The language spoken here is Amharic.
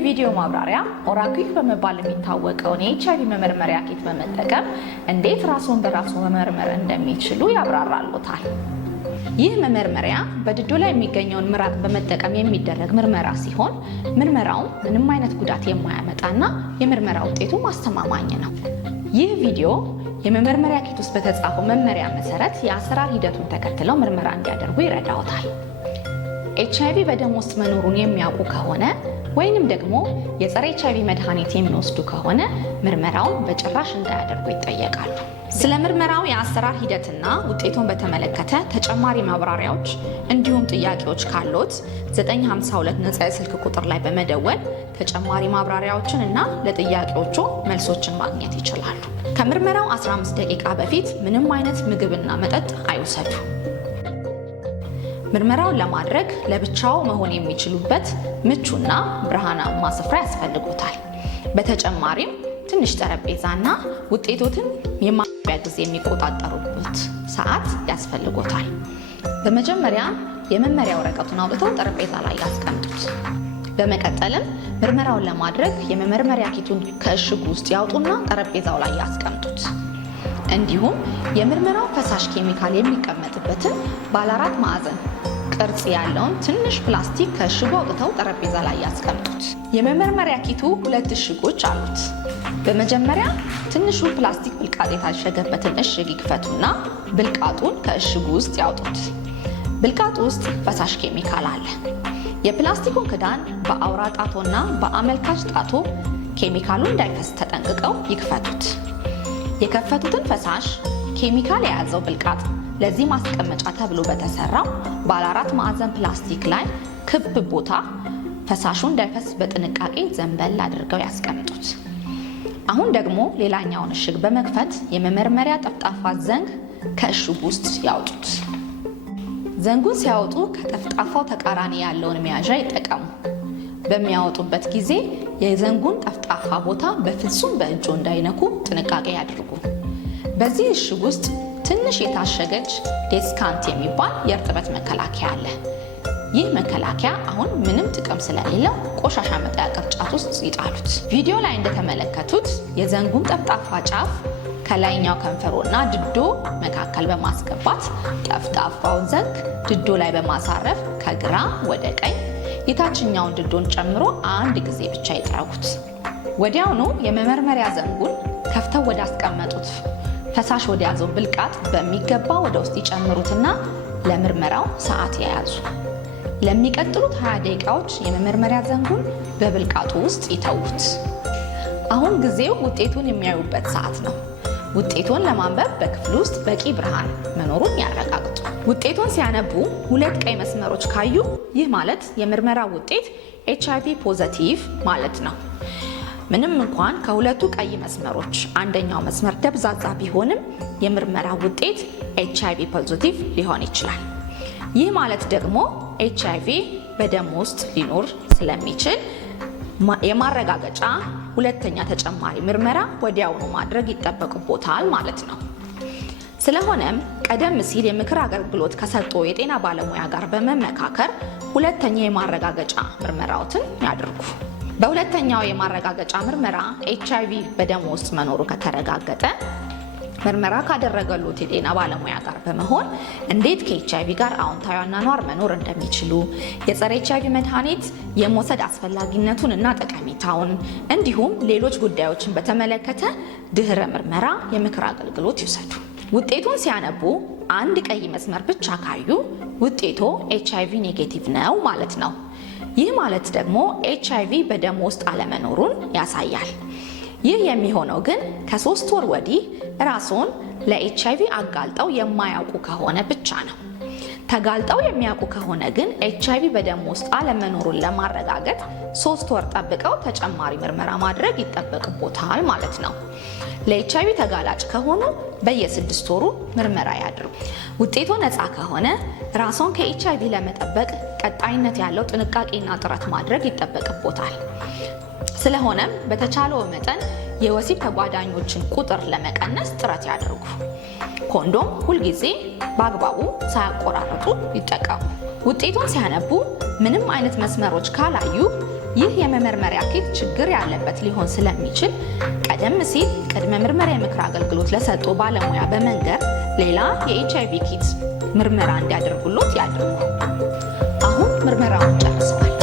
የቪዲዮ ማብራሪያ ኦራኩዊክ በመባል የሚታወቀውን የኤችአይቪ መመርመሪያ ኪት በመጠቀም እንዴት ራስዎን በራስዎ መመርመር እንደሚችሉ ያብራራልዎታል። ይህ መመርመሪያ በድዶ ላይ የሚገኘውን ምራቅ በመጠቀም የሚደረግ ምርመራ ሲሆን ምርመራው ምንም አይነት ጉዳት የማያመጣና የምርመራ ውጤቱ አስተማማኝ ነው። ይህ ቪዲዮ የመመርመሪያ ኪት ውስጥ በተጻፈው መመሪያ መሰረት የአሰራር ሂደቱን ተከትለው ምርመራ እንዲያደርጉ ይረዳዎታል። ኤችአይቪ በደም ውስጥ መኖሩን የሚያውቁ ከሆነ ወይንም ደግሞ የጸረ ኤችአይቪ መድኃኒት የሚወስዱ ከሆነ ምርመራውን በጭራሽ እንዳያደርጉ ይጠየቃሉ። ስለ ምርመራው የአሰራር ሂደትና ውጤቱን በተመለከተ ተጨማሪ ማብራሪያዎች እንዲሁም ጥያቄዎች ካሉት 952 ነፃ የስልክ ቁጥር ላይ በመደወል ተጨማሪ ማብራሪያዎችን እና ለጥያቄዎቹ መልሶችን ማግኘት ይችላሉ። ከምርመራው 15 ደቂቃ በፊት ምንም አይነት ምግብና መጠጥ አይውሰዱ። ምርመራውን ለማድረግ ለብቻው መሆን የሚችሉበት ምቹና ብርሃናማ ስፍራ ያስፈልጎታል። በተጨማሪም ትንሽ ጠረጴዛና ውጤቶትን የማቢያ ጊዜ የሚቆጣጠሩበት ሰዓት ያስፈልጎታል። በመጀመሪያ የመመሪያ ወረቀቱን አውጥተው ጠረጴዛ ላይ ያስቀምጡት። በመቀጠልም ምርመራውን ለማድረግ የመመርመሪያ ኪቱን ከእሽጉ ውስጥ ያውጡና ጠረጴዛው ላይ ያስቀምጡት። እንዲሁም የምርመራው ፈሳሽ ኬሚካል የሚቀመጥበትን ባለ 4 ማዕዘን ቅርጽ ያለውን ትንሽ ፕላስቲክ ከእሽጉ አውጥተው ጠረጴዛ ላይ ያስቀምጡት። የመመርመሪያ ኪቱ 2 እሽጎች አሉት። በመጀመሪያ ትንሹ ፕላስቲክ ብልቃጥ የታሸገበትን እሽግ ይክፈቱና ብልቃጡን ከእሽጉ ውስጥ ያውጡት። ብልቃጡ ውስጥ ፈሳሽ ኬሚካል አለ። የፕላስቲኩን ክዳን በአውራ ጣቶና በአመልካች ጣቶ ኬሚካሉ እንዳይፈስ ተጠንቅቀው ይክፈቱት። የከፈቱትን ፈሳሽ ኬሚካል የያዘው ብልቃጥ ለዚህ ማስቀመጫ ተብሎ በተሰራው ባለ 4 ማዕዘን ፕላስቲክ ላይ ክብ ቦታ ፈሳሹ እንዳይፈስ በጥንቃቄ ዘንበል አድርገው ያስቀምጡት። አሁን ደግሞ ሌላኛውን እሽግ በመክፈት የመመርመሪያ ጠፍጣፋ ዘንግ ከእሽጉ ውስጥ ያውጡት። ዘንጉን ሲያወጡ ከጠፍጣፋው ተቃራኒ ያለውን መያዣ ይጠቀሙ። በሚያወጡበት ጊዜ የዘንጉን ጠፍጣፋ ቦታ በፍጹም በእጆ እንዳይነኩ ጥንቃቄ ያድርጉ። በዚህ እሽግ ውስጥ ትንሽ የታሸገች ዴስካንት የሚባል የእርጥበት መከላከያ አለ። ይህ መከላከያ አሁን ምንም ጥቅም ስለሌለው ቆሻሻ መጣያ ቅርጫት ውስጥ ይጣሉት። ቪዲዮ ላይ እንደተመለከቱት የዘንጉን ጠፍጣፋ ጫፍ ከላይኛው ከንፈሮና ድዶ መካከል በማስገባት ጠፍጣፋውን ዘንግ ድዶ ላይ በማሳረፍ ከግራ ወደ ቀኝ የታችኛውን ድዶን ጨምሮ 1 ጊዜ ብቻ ይጥረጉት። ወዲያውኑ የመመርመሪያ ዘንጉን ከፍተው ወደ አስቀመጡት ፈሳሽ ወደ ያዘው ብልቃጥ በሚገባ ወደ ውስጥ ይጨምሩትና ለምርመራው ሰዓት ያያዙ። ለሚቀጥሉት 20 ደቂቃዎች የመመርመሪያ ዘንጉን በብልቃጡ ውስጥ ይተዉት። አሁን ጊዜው ውጤቱን የሚያዩበት ሰዓት ነው። ውጤቱን ለማንበብ በክፍል ውስጥ በቂ ብርሃን መኖሩን ያረጋግጡ። ውጤቱን ሲያነቡ 2 ቀይ መስመሮች ካዩ ይህ ማለት የምርመራ ውጤት ኤችአይቪ ፖዘቲቭ ማለት ነው። ምንም እንኳን ከሁለቱ ቀይ መስመሮች አንደኛው መስመር ደብዛዛ ቢሆንም የምርመራ ውጤት ኤችአይቪ ፖዚቲቭ ሊሆን ይችላል። ይህ ማለት ደግሞ ኤችአይቪ በደም ውስጥ ሊኖር ስለሚችል የማረጋገጫ ሁለተኛ ተጨማሪ ምርመራ ወዲያውኑ ማድረግ ይጠበቅቦታል ማለት ነው። ስለሆነም ቀደም ሲል የምክር አገልግሎት ከሰጡ የጤና ባለሙያ ጋር በመመካከር ሁለተኛ የማረጋገጫ ምርመራዎትን ያድርጉ። በሁለተኛው የማረጋገጫ ምርመራ ኤችአይቪ በደም ውስጥ መኖሩ ከተረጋገጠ ምርመራ ካደረገሉት የጤና ባለሙያ ጋር በመሆን እንዴት ከኤችአይቪ ጋር አዎንታዊ አኗኗር መኖር እንደሚችሉ፣ የጸረ ኤችአይቪ መድኃኒት የመውሰድ አስፈላጊነቱን እና ጠቀሜታውን እንዲሁም ሌሎች ጉዳዮችን በተመለከተ ድህረ ምርመራ የምክር አገልግሎት ይውሰዱ። ውጤቱን ሲያነቡ 1 ቀይ መስመር ብቻ ካዩ ውጤቶ ኤችአይቪ ኔጌቲቭ ነው ማለት ነው። ይህ ማለት ደግሞ ኤችአይቪ በደም ውስጥ አለመኖሩን ያሳያል። ይህ የሚሆነው ግን ከ3 ወር ወዲህ ራስዎን ለኤችአይቪ አጋልጠው የማያውቁ ከሆነ ብቻ ነው። ተጋልጠው የሚያውቁ ከሆነ ግን ኤችአይቪ በደም ውስጥ አለመኖሩን ለማረጋገጥ 3 ወር ጠብቀው ተጨማሪ ምርመራ ማድረግ ይጠበቅቦታል ማለት ነው። ለኤችአይቪ ተጋላጭ ከሆኑ በየ6 ወሩ ምርመራ ያድርጉ። ውጤቱ ነፃ ከሆነ ራስዎን ከኤችአይቪ ለመጠበቅ ቀጣይነት ያለው ጥንቃቄና ጥረት ማድረግ ይጠበቅቦታል። ስለሆነም በተቻለው መጠን የወሲብ ተጓዳኞችን ቁጥር ለመቀነስ ጥረት ያድርጉ። ኮንዶም ሁልጊዜ በአግባቡ ሳያቆራረጡ ይጠቀሙ። ውጤቱን ሲያነቡ ምንም አይነት መስመሮች ካላዩ ይህ የመመርመሪያ ኪት ችግር ያለበት ሊሆን ስለሚችል ቀደም ሲል ቅድመ ምርመራ የምክር አገልግሎት ለሰጡ ባለሙያ በመንገር ሌላ የኤችአይቪ ኪት ምርመራ እንዲያደርጉሎት ያድርጉ። አሁን ምርመራውን ጨርሰዋል።